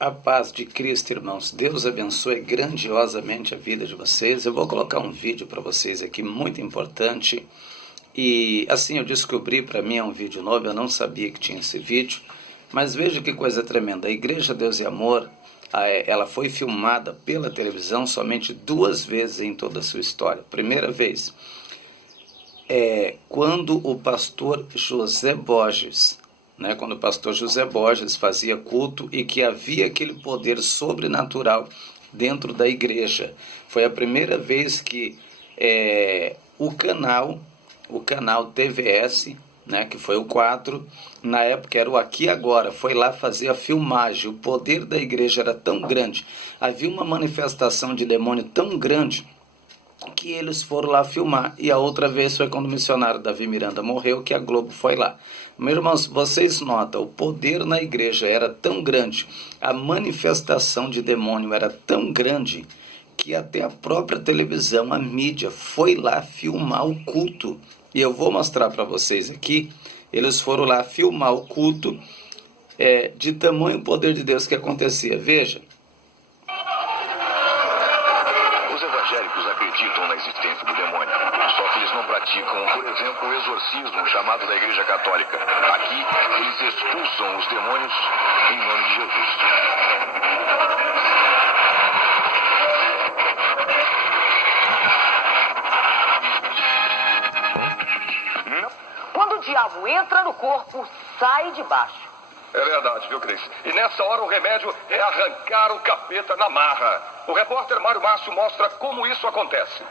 A paz de Cristo, irmãos. Deus abençoe grandiosamente a vida de vocês. Eu vou colocar um vídeo para vocês aqui muito importante. E assim eu descobri, para mim é um vídeo novo, eu não sabia que tinha esse vídeo. Mas veja que coisa tremenda. A Igreja Deus e Amor, ela foi filmada pela televisão somente 2 vezes em toda a sua história. Primeira vez, quando o pastor José Borges, quando o pastor José Borges fazia culto e que havia aquele poder sobrenatural dentro da igreja. Foi a primeira vez que o canal TVS, que foi o 4, na época era o Aqui e Agora, foi lá fazer a filmagem. O poder da igreja era tão grande, havia uma manifestação de demônio tão grande, que eles foram lá filmar. E a outra vez foi quando o missionário Davi Miranda morreu, que a Globo foi lá. Meus irmãos, vocês notam, o poder na igreja era tão grande, a manifestação de demônio era tão grande, que até a própria televisão, a mídia, foi lá filmar o culto. E eu vou mostrar para vocês aqui, eles foram lá filmar o culto, de tamanho poder de Deus que acontecia. Veja. Acreditam na existência do demônio, só que eles não praticam, por exemplo, o exorcismo chamado da Igreja Católica. Aqui, eles expulsam os demônios em nome de Jesus. Quando o diabo entra no corpo, sai de baixo. É verdade, viu, Cris? E nessa hora o remédio é arrancar o capeta na marra. O repórter Mário Márcio mostra como isso acontece.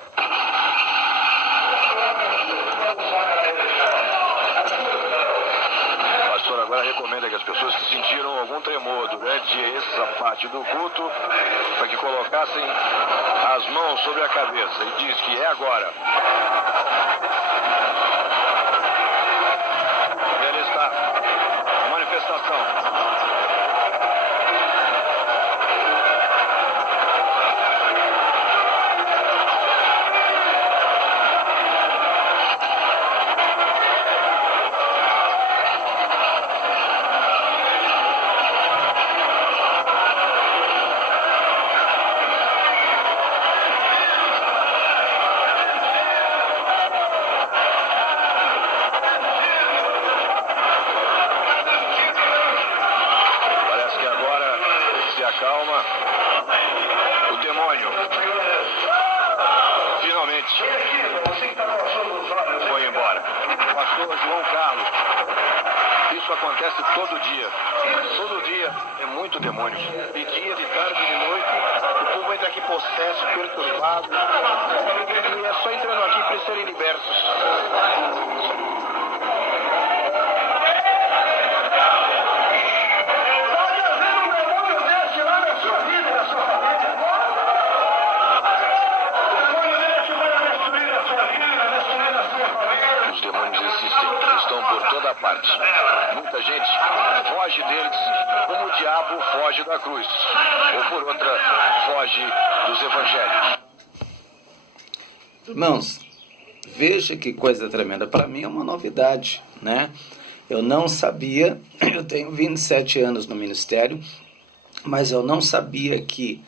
O pastor agora recomenda que as pessoas que sentiram algum tremor durante essa parte do culto, para que colocassem as mãos sobre a cabeça, e diz que é agora. Ele está. A manifestação. Calma, o demônio finalmente foi embora. Pastor João Carlos, isso acontece todo dia é muito demônio. De dia, de tarde, de noite, o povo entra aqui possesso, perturbado, e é só entrando aqui para eles serem libertos. Os demônios existem, estão por toda parte. Muita gente foge deles como o diabo foge da cruz, ou por outra, foge dos evangelhos. Irmãos, veja que coisa tremenda. Para mim é uma novidade, Eu não sabia, eu tenho 27 anos no ministério, mas eu não sabia que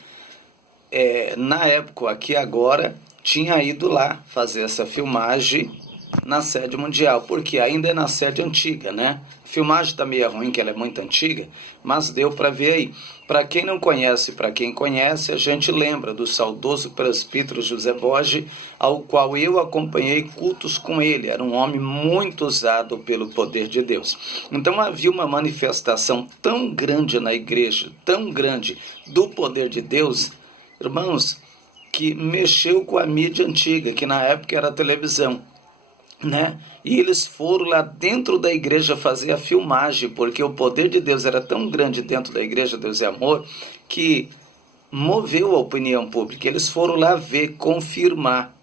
na época, Aqui Agora, tinha ido lá fazer essa filmagem na sede mundial, porque ainda é na sede antiga, A filmagem está meio ruim, que ela é muito antiga, mas deu para ver aí. Para quem não conhece, para quem conhece, a gente lembra do saudoso presbítero José Borges, ao qual eu acompanhei cultos com ele. Era um homem muito usado pelo poder de Deus. Então havia uma manifestação tão grande na igreja, tão grande do poder de Deus, irmãos, que mexeu com a mídia antiga, que na época era a televisão. E eles foram lá dentro da igreja fazer a filmagem, porque o poder de Deus era tão grande dentro da Igreja Deus e Amor, que moveu a opinião pública. Eles foram lá ver, confirmar,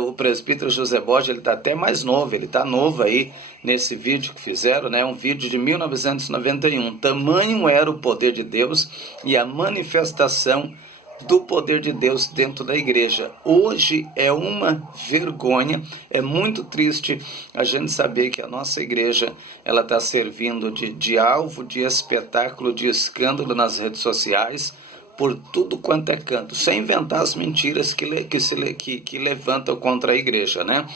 o presbítero José Borges, ele está até mais novo, ele está novo aí nesse vídeo que fizeram, um vídeo de 1991. Tamanho era o poder de Deus e a manifestação do poder de Deus dentro da igreja. Hoje é uma vergonha, é muito triste a gente saber que a nossa igreja ela está servindo de alvo, de espetáculo, de escândalo nas redes sociais, por tudo quanto é canto, sem inventar as mentiras que levantam contra a igreja, né?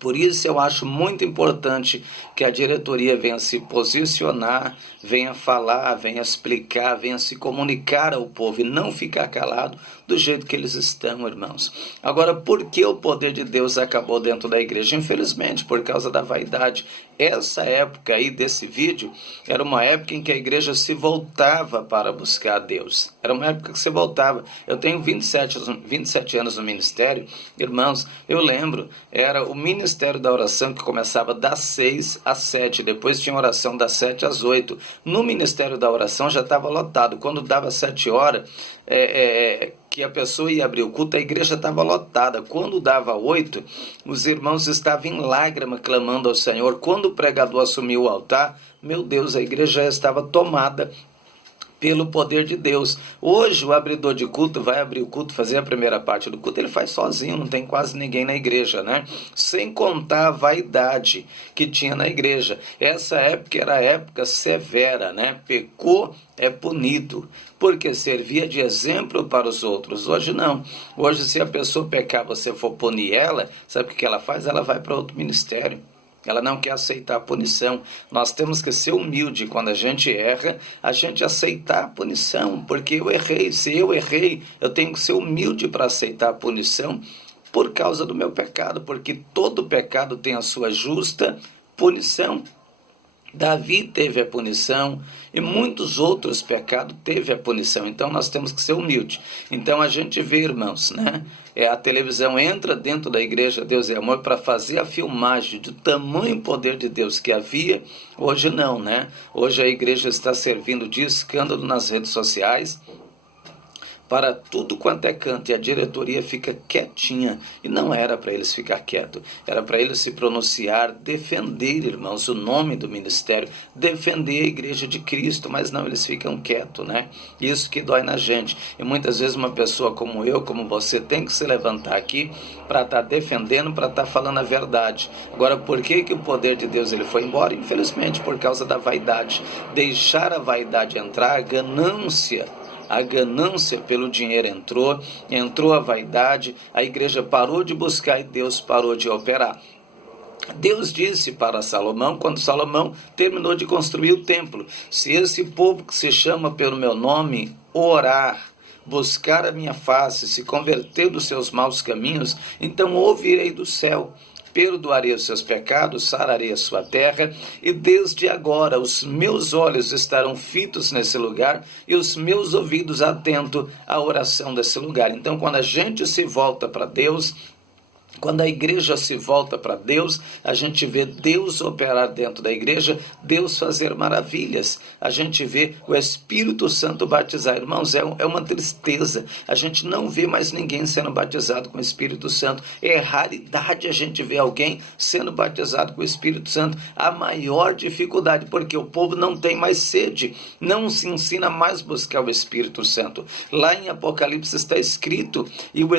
Por isso eu acho muito importante que a diretoria venha se posicionar, venha falar, venha explicar, venha se comunicar ao povo e não ficar calado do jeito que eles estão, irmãos. Agora, por que o poder de Deus acabou dentro da igreja? Infelizmente, por causa da vaidade. Essa época aí desse vídeo era uma época em que a igreja se voltava para buscar a Deus. Era uma época que se voltava. Eu tenho 27 anos no ministério. Irmãos, eu lembro, era o ministério da oração que começava das 6 às 7. Depois tinha oração das 7 às 8. No ministério da oração já estava lotado. Quando dava 7 horas, que a pessoa ia abrir o culto, a igreja estava lotada. Quando dava 8, os irmãos estavam em lágrima clamando ao Senhor. Quando o pregador assumiu o altar, meu Deus, a igreja já estava tomada pelo poder de Deus. Hoje o abridor de culto vai abrir o culto, fazer a primeira parte do culto, ele faz sozinho, não tem quase ninguém na igreja, né? Sem contar a vaidade que tinha na igreja. Essa época era a época severa, né? Pecou, é punido, porque servia de exemplo para os outros. Hoje não. Hoje, se a pessoa pecar, você for punir ela, sabe o que ela faz? Ela vai para outro ministério. Ela não quer aceitar a punição. Nós temos que ser humilde quando a gente erra, a gente aceitar a punição, porque eu errei. Se eu errei, eu tenho que ser humilde para aceitar a punição por causa do meu pecado, porque todo pecado tem a sua justa punição. Davi teve a punição e muitos outros pecados teve a punição. Então nós temos que ser humildes. Então a gente vê, irmãos, né? A televisão entra dentro da igreja Deus é Amor para fazer a filmagem do tamanho poder de Deus que havia. Hoje não, né? Hoje a igreja está servindo de escândalo nas redes sociais para tudo quanto é canto, e a diretoria fica quietinha, e não era para eles ficar quietos, era para eles se pronunciar, defender, irmãos, o nome do ministério, defender a igreja de Cristo, mas não, eles ficam quietos, né? Isso que dói na gente, e muitas vezes uma pessoa como eu, como você, tem que se levantar aqui para estar defendendo, para estar falando a verdade. Agora, por que o poder de Deus ele foi embora? Infelizmente, por causa da vaidade. Deixar a vaidade entrar, a ganância pelo dinheiro entrou a vaidade, a igreja parou de buscar e Deus parou de operar. Deus disse para Salomão, quando Salomão terminou de construir o templo: se esse povo que se chama pelo meu nome orar, buscar a minha face, se converter dos seus maus caminhos, então ouvirei do céu, perdoarei os seus pecados, sararei a sua terra, e desde agora os meus olhos estarão fitos nesse lugar e os meus ouvidos atentos à oração desse lugar. Então, quando a gente se volta para Deus, quando a igreja se volta para Deus, a gente vê Deus operar dentro da igreja, Deus fazer maravilhas. A gente vê o Espírito Santo batizar. Irmãos, é uma tristeza. A gente não vê mais ninguém sendo batizado com o Espírito Santo. É raridade a gente ver alguém sendo batizado com o Espírito Santo. A maior dificuldade, porque o povo não tem mais sede. Não se ensina mais a buscar o Espírito Santo. Lá em Apocalipse está escrito: e o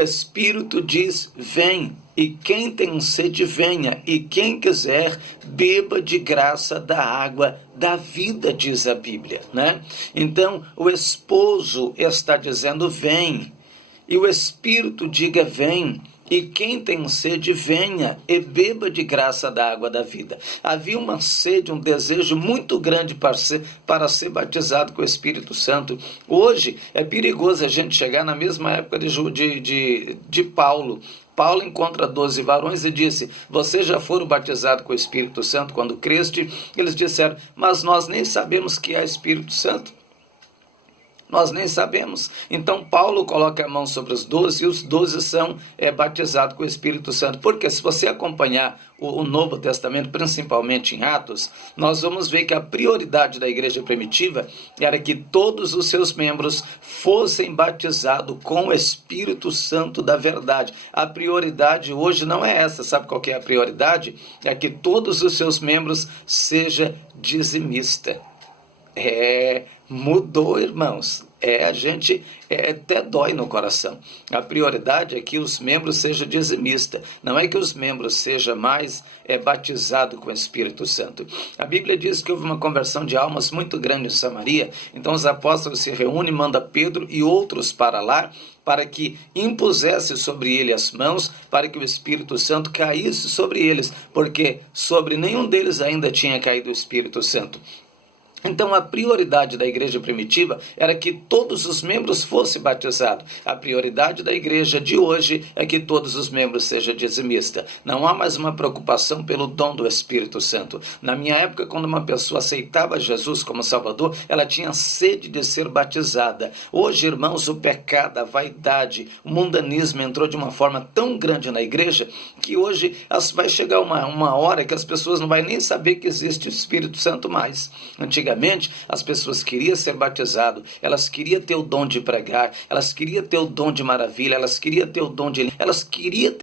Espírito diz: vem, e quem tem sede venha, e quem quiser beba de graça da água da vida, diz a Bíblia, né? Então o esposo está dizendo: vem, e o Espírito diga: vem, e quem tem sede, venha e beba de graça da água da vida. Havia uma sede, um desejo muito grande para ser batizado com o Espírito Santo. Hoje é perigoso a gente chegar na mesma época de Paulo. Paulo encontra 12 varões e disse: vocês já foram batizados com o Espírito Santo quando creste? Eles disseram: mas nós nem sabemos que é Espírito Santo. Nós nem sabemos. Então Paulo coloca a mão sobre os 12 e os 12 são batizados com o Espírito Santo. Porque se você acompanhar o Novo Testamento, principalmente em Atos, nós vamos ver que a prioridade da igreja primitiva era que todos os seus membros fossem batizados com o Espírito Santo da verdade. A prioridade hoje não é essa. Sabe qual que é a prioridade? É que todos os seus membros sejam dizimistas. Mudou, irmãos. A gente até dói no coração. A prioridade é que os membros sejam dizimistas. Não é que os membros sejam mais batizados com o Espírito Santo. A Bíblia diz que houve uma conversão de almas muito grande em Samaria. Então os apóstolos se reúnem, manda Pedro e outros para lá, para que impusesse sobre ele as mãos, para que o Espírito Santo caísse sobre eles, porque sobre nenhum deles ainda tinha caído o Espírito Santo. Então a prioridade da igreja primitiva era que todos os membros fossem batizados. A prioridade da igreja de hoje é que todos os membros sejam dizimistas. Não há mais uma preocupação pelo dom do Espírito Santo. Na minha época, quando uma pessoa aceitava Jesus como Salvador, ela tinha sede de ser batizada. Hoje, irmãos, o pecado, a vaidade, o mundanismo entrou de uma forma tão grande na igreja que hoje vai chegar uma hora que as pessoas não vão nem saber que existe o Espírito Santo mais. Antigamente, as pessoas queriam ser batizadas, elas queriam ter o dom de pregar, elas queriam ter o dom de maravilha, elas queriam ter o dom de... Elas queriam